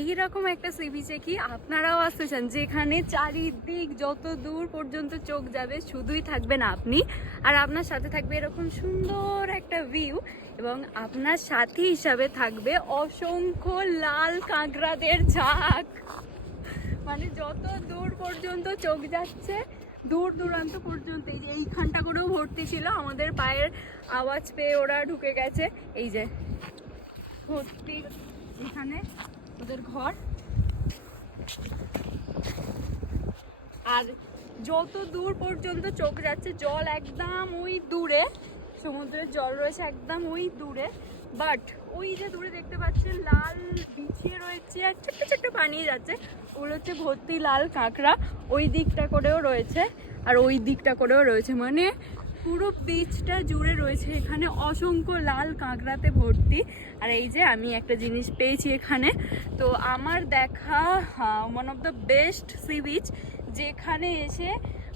এইরকম একটা সি বিচে কি আপনারাও আসতে চান যেখানে চারিদিক যত দূর পর্যন্ত চোখ যাবে শুধুই থাকবেন আপনি, আর আপনার সাথে থাকবে এরকম সুন্দর একটা ভিউ, এবং আপনার সাথী হিসাবে থাকবে অসংখ্য লাল কাঁকড়াদের ঝাঁক। মানে যত দূর পর্যন্ত চোখ যাচ্ছে, দূর দূরান্ত পর্যন্ত। এই যে এইখানটা করেও ভর্তি ছিল, আমাদের পায়ের আওয়াজ পেয়ে ওরা ঢুকে গেছে। এই যে ভর্তি, এখানে ওদের ঘর। আর যত দূর পর্যন্ত চোখ যাচ্ছে জল একদম ওই দূরে, সমুদ্রের জল রয়েছে একদম ওই দূরে, বাট ওই যে দূরে দেখতে পাচ্ছেন লাল বিছিয়ে রয়েছে আর ছোট্ট ছোট্ট বানিয়ে যাচ্ছে, ওগুলো হচ্ছে ভর্তি লাল কাঁকড়া। ওই দিকটা করেও রয়েছে আর ওই দিকটা করেও রয়েছে, মানে পুরো বিচটা জুড়ে রয়েছে এখানে অসংখ্য লাল কাঁকড়াতে ভর্তি। আর এই যে আমি একটা জিনিস পেয়েছি এখানে, তো আমার দেখা one of the best sea beach, যেখানে এসে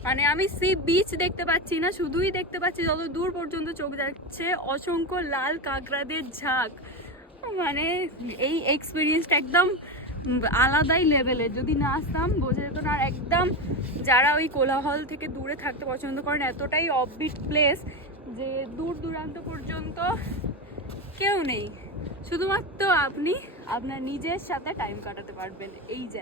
মানে আমি সি বিচ দেখতে পাচ্ছি না, শুধুই দেখতে পাচ্ছি যত দূর পর্যন্ত চোখ যাচ্ছে অসংখ্য লাল কাঁকড়াদের ঝাঁক। মানে এই এক্সপিরিয়েন্সটা একদম আলাদাই লেভেলের, যদি না আসতাম বোঝা যেত না। আর একদম যারা ওই কোলাহল থেকে দূরে থাকতে পছন্দ করেন, এতটাই অফবিট প্লেস যে দূর দূরান্ত পর্যন্ত কেউ নেই, শুধুমাত্র আপনি আপনার নিজের সাথে টাইম কাটাতে পারবেন এই